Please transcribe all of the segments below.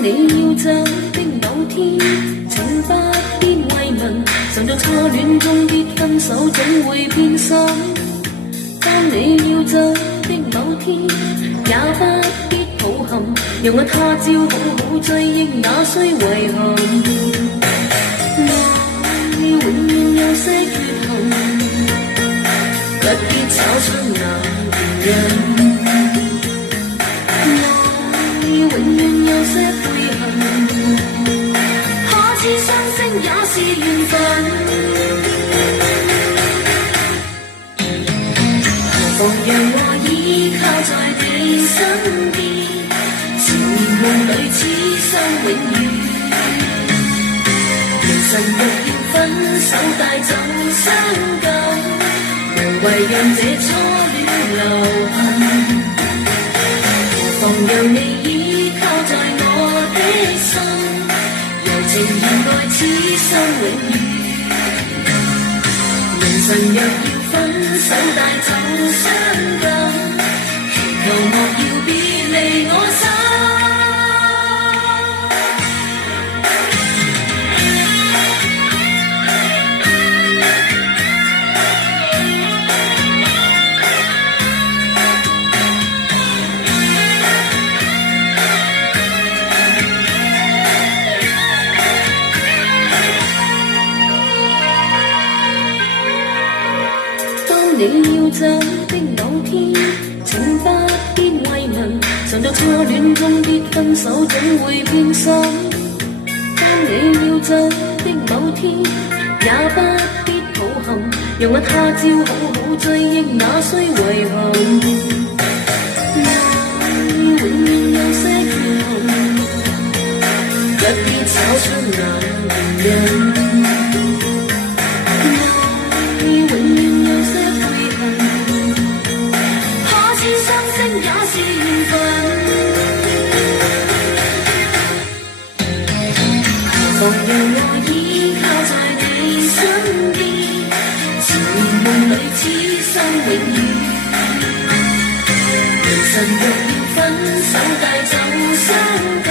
當你要走的某天，請不必慰問，常在初戀中必分手，總會變心。當你要走的某天，也不必抱憾，讓我他朝好好追憶那需遺憾。愛永遠有些缺陷，不必找出那原因。愛永遠有些悔恨，可知相識也是緣分。何妨讓我依靠在你身邊，纏綿夢裏此生永遠。明晨若要分手帶走傷感，無謂讓這初戀留痕。何妨讓你依靠在我的心，柔情熱愛此生永遠。明晨若要分手帶走傷感，祈求莫要別離我心。你要走的某天，請不必慰問，常在初戀中必分手，總會變心。當你要走的某天，也不必抱憾，讓我他朝好好追憶那需遺憾。愛永遠有些缺陷，不必找出那原因。何妨讓我依靠在你身邊，纏綿夢裏此生永遠。明晨若要分手帶走傷感，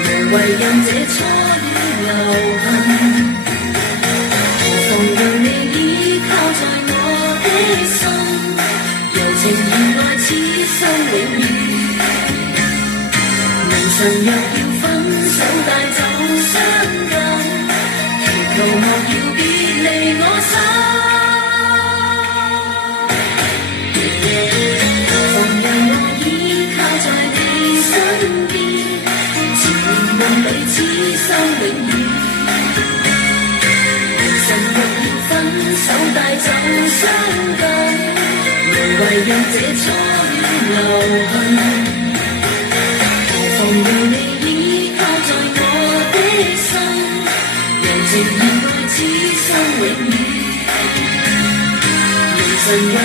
無謂讓這初戀留痕。何妨讓你依靠在我的心，柔情熱愛此生永遠。明晨若要分手帶走傷感，祈求莫要別離我心。何妨讓我依靠在你身邊，纏綿夢裏此生永遠。明晨若要分手帶走傷感，無謂讓這初戀留痕。何妨讓你依靠在我的心，柔情熱愛此生永遠。明晨若